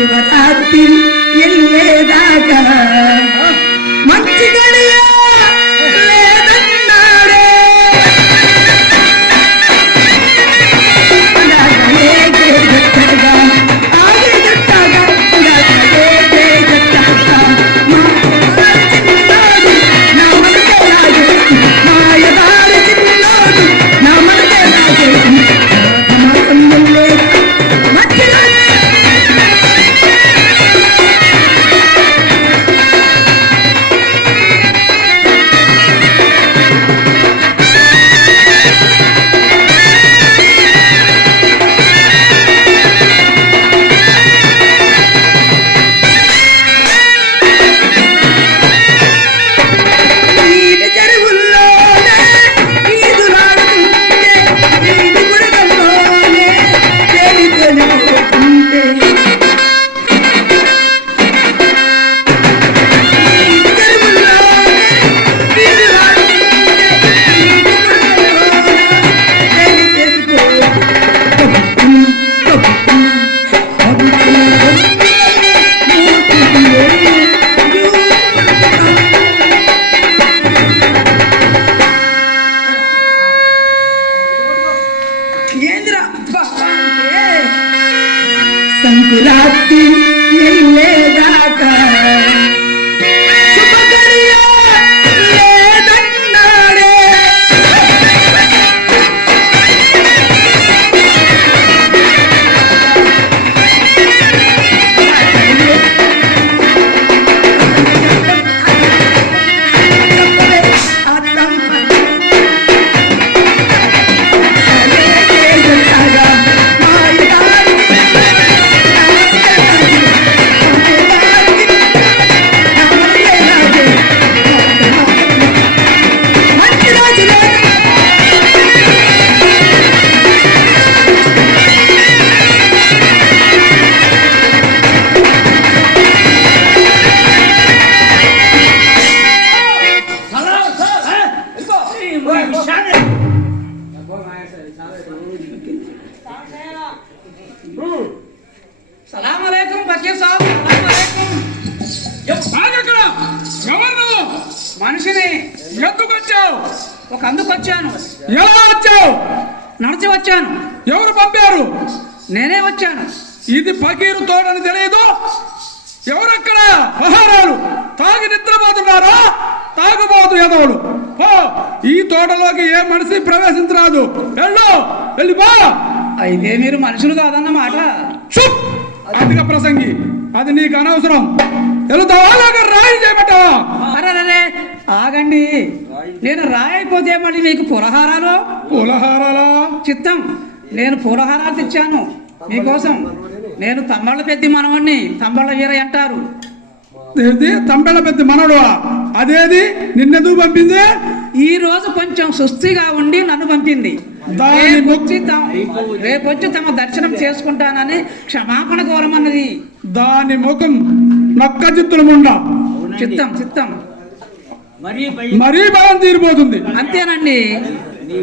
சிவகாத்தில் இல்லேதாக மச்சுகளில் ఎవరు మనిషిని ఎందుకొచ్చావు ఒక అందుకు వచ్చాను. ఎలా వచ్చావు? నడిచి వచ్చాను. ఎవరు పంపారు? నేనే వచ్చాను. ఇది పకీరు తోడని తెలియదు. ఎవరక్కడ? పహారాలు. తాగి నిద్రపోతున్నారా? తాగుబోతు ఎదవులు ఈ తోటలోకి ఏ మనిషి ప్రవేశించరాదు. వెళ్ళు. వెళ్ళిపో అయితే మీరు మనుషులు కాదన్న మాట. అధిక ప్రసంగి. అది నీకు అనవసరం. వెళుతావా లేక రాయి చేయమంటావా అరే ఆగండి. నేను రాయకపోతే మళ్ళీ మీకు పురహారాలు పులహారాలా? చిత్తం. నేను పూలహారాలు తెచ్చాను. మీకోసం. నేను తమ్మళ్ళ పెద్ద మనవణ్ణి. తమ్మళ్ళ వీర అంటారు. తంబెళ్ళ పెద్ద మనడువా అదేది? నిన్నెందుకు పంపింది? ఈ రోజు కొంచెం సుస్థిగా ఉండి నన్ను పంపింది. దాని రేపొచ్చి తమ రేపొచ్చి తమ దర్శనం చేసుకుంటానని క్షమాపణ కోరమన్నది. దాని ముఖం నక్క చిత్తులు ముండ. చిత్తం చిత్తం. మరీ బలం తీరిపోతుంది. అంతేనండి. నీ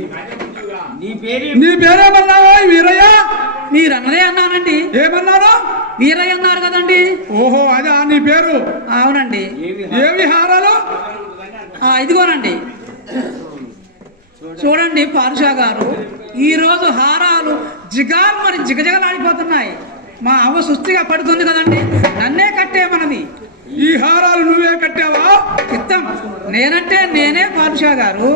నీ పేరు నీ పేరేమన్నావా వీరయ్య? మీరు అన్నదే అన్నానండి. ఏమన్నాను? వీరయ్య అన్నారు కదండి? ఓహో అదే నీ పేరు? అవునండి. ఏవి ఏవి హారాలు ఆ, ఇదిగోనండి. చూడండి పారుషా గారు ఈ రోజు హారాలు జిగాలు మరి జిగజగలాడిపోతున్నాయి. మా అవ్వ సుస్థిగా పడుతుంది కదండి నన్నే కట్టేమన్నది ఈ హారాలు నువ్వే కట్టావా? చిత్తం నేనంటే నేనే పారుషా గారు.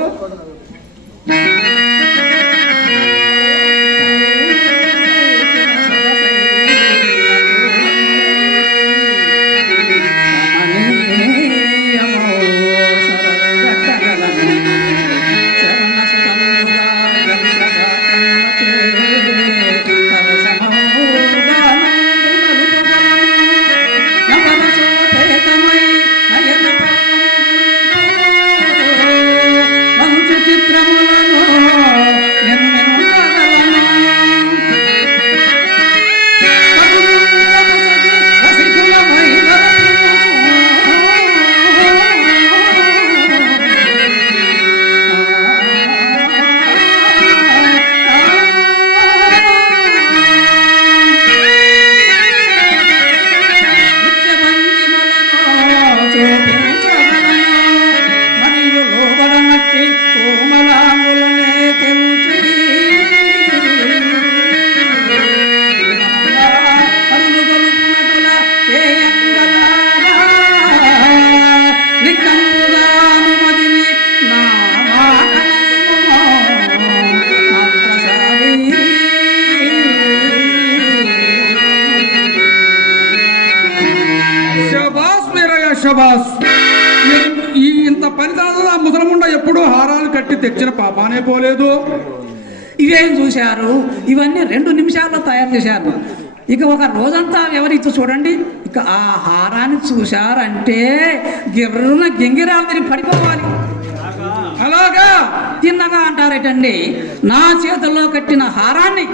తెచ్చిన పాపానే పోలేదు. ఇవేం చూశారు? ఇవన్నీ రెండు నిమిషాల్లో తయారు చేశారు. ఇక ఒక రోజంతా ఎవరితో చూడండి. ఇక ఆ హారాన్ని చూశారంటే గిర్రున గింగిరాలు తిరిగి పడిపోవాలి. అలాగా? తిన్నగా అంటారేటండి. నా చేతుల్లో కట్టిన హారాన్ని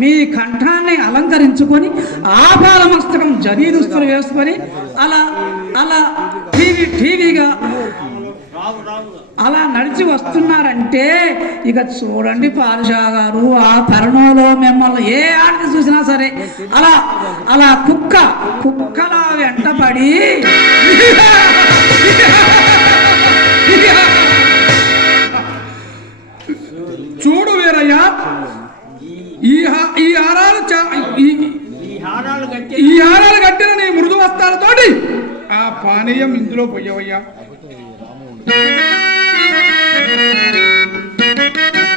మీ కంఠాన్ని అలంకరించుకొని ఆపాల మస్తకం జరీ దుస్తులు వేసుకొని అలా అలా టీవీ టీవీగా రావు రావు అలా నడిచి వస్తున్నారంటే ఇక చూడండి పాలుషా గారు ఆ తరుణంలో మిమ్మల్ని ఏ ఆడిని చూసినా సరే అలా అలా కుక్క కుక్కలా వెంటపడి చూడు వీరయ్య ఈ హారాలు ఈ హారాలు ఈ హారాలు కట్టిన నీ మృదు వస్త్రాలతోటి ఆ పానీయం ఇందులో పోయవయ్యా. Thank you.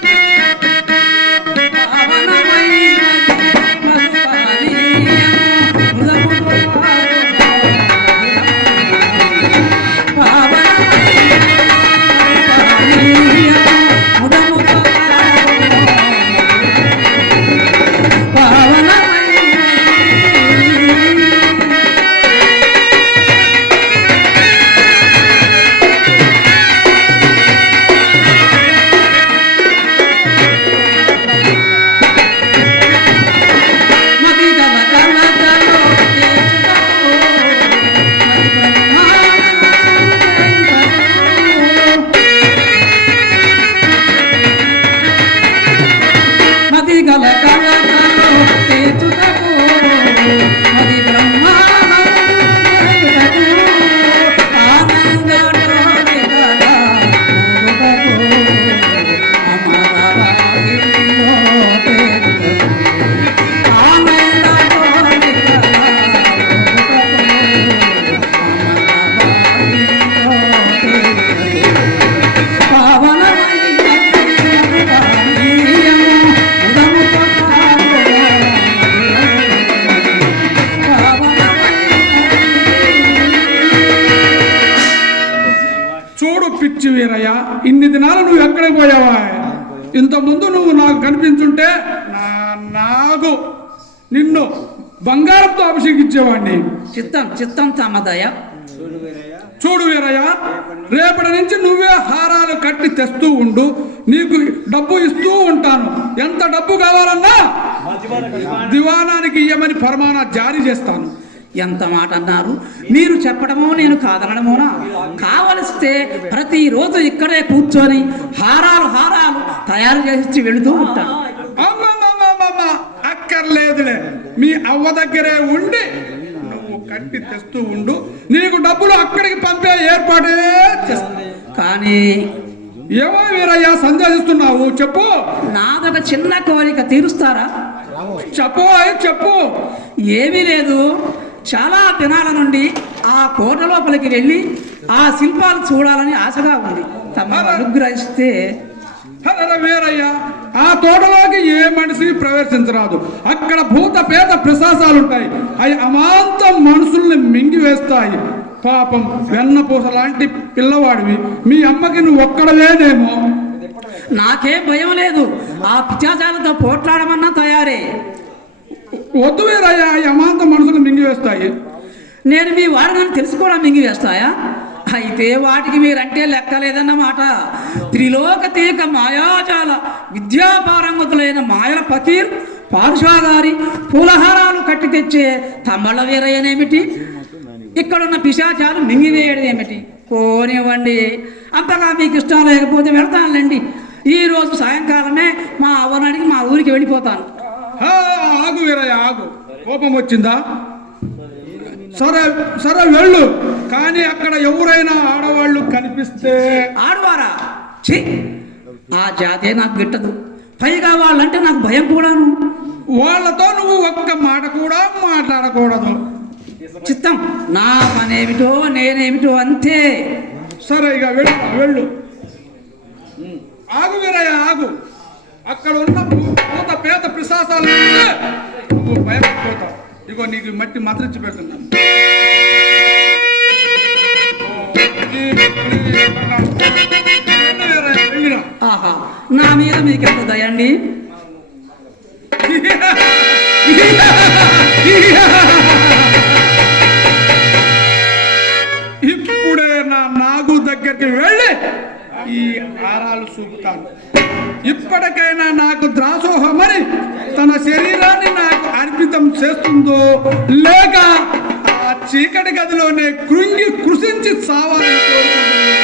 పిచ్చి వీరయ్య. ఇన్ని దినాలు నువ్వు ఎక్కడికి పోయావా? ఇంత ముందు నువ్వు నాకు కనిపించుంటే నా నాకు నిన్ను బంగారంతో అభిషేకించేవాడిని చిత్తం చిత్తం తమదయ చూడు వీరయ్య. రేపటి నుంచి నువ్వే హారాలు కట్టి తెస్తూ ఉండు. నీకు డబ్బు ఇస్తూ ఉంటాను. ఎంత డబ్బు కావాలన్నా దివానానికి ఇయ్యమని పరమాన జారీ చేస్తాను. ఎంత మాట అన్నారు? మీరు చెప్పడమో నేను కాదనడమోనా? కావలిస్తే ప్రతిరోజు ఇక్కడే కూర్చొని హారాలు హారాలు తయారు చేసి వెళుతూ ఉంటాను అక్కర్లేదులే. మీ అవ్వ దగ్గరే ఉండి నువ్వు కట్టి తెస్తూ ఉండు. నీకు డబ్బులు అక్కడికి పంపే ఏర్పాటే చేస్తా. కానీ ఏమో వీరయ్యా సందేహిస్తున్నావు. చెప్పు. నాదొక చిన్న కోరిక తీరుస్తారా? చెప్పు చెప్పు. ఏమీ లేదు. చాలా దినాల నుండి ఆ కోట లోపలికి వెళ్ళి ఆ శిల్పాలు చూడాలని ఆశగా ఉంది. తమ అనుగ్రహిస్తే వీరయ్య ఆ తోటలోకి ఏ మనిషి ప్రవేశించరాదు. అక్కడ భూత పేద ప్రశాసాలు ఉంటాయి అవి అమాంతం మనుషుల్ని మింగివేస్తాయి పాపం వెన్నపూస లాంటి పిల్లవాడివి. మీ అమ్మకి నువ్వు ఒక్కడవేనేమో నాకేం భయం లేదు. ఆ పిచాచాలతో పోట్లాడమన్నా తయారే. వద్దువే రాయా ఈ అమాంతం మనుషులు మింగివేస్తాయి. నేను మీ వారిని తెలుసుకోవడం మింగివేస్తాయా? అయితే వాటికి మీరంటే లెక్కలేదన్నమాట త్రిలోక తీక మాయాజాల విద్యాపారంగతులైన మాయల పకీర్ పార్శ్వాగారి పూలహారాలు కట్టి తెచ్చే తమ్మళ్ళ వీరయ్యనేమిటి? ఇక్కడున్న పిశాచాలు మింగివేయడం ఏమిటి పోనివ్వండి. అంతగా మీకు ఇష్టం లేకపోతే వెళ్తానులేండి. ఈరోజు సాయంకాలమే మా అవ్వనాడికి మా ఊరికి వెళ్ళిపోతాను. ఆగు వీరయ్య ఆగు. కోపం వచ్చిందా? సరే సరే వెళ్ళు. కానీ అక్కడ ఎవరైనా ఆడవాళ్ళు కనిపిస్తే ఆడవారా? ఛీ! ఆ జాతే నాకు గిట్టదు. పైగా వాళ్ళంటే నాకు భయం కూడాను. వాళ్ళతో నువ్వు ఒక్క మాట కూడా మాట్లాడకూడదు. చిత్తం. నా పనేమిటో నేనేమిటో అంతే. సరే ఇక వెళ్ళు వెళ్ళు. ఆగు వీరయ్య ఆగు. అక్కడ ఉన్న భూత పేద పిశాసాలు. నువ్వు భయపడిపోతావు. ఇగో నీకు మట్టి మద్రించి పెడుతున్నాను నా మీద మీకెంత దయండి ఇప్పుడే నా నాగు దగ్గరికి వెళ్ళి ఈ ఆరాలు చూపుతాను. ఇప్పటికైనా నాకు ద్రాసోహమని తన శరీరాన్ని నాకు అర్పితం చేస్తుందో లేక ఆ చీకటి గదిలోనే కృంగి కృషించి సావాలని కోరుకుంటుంది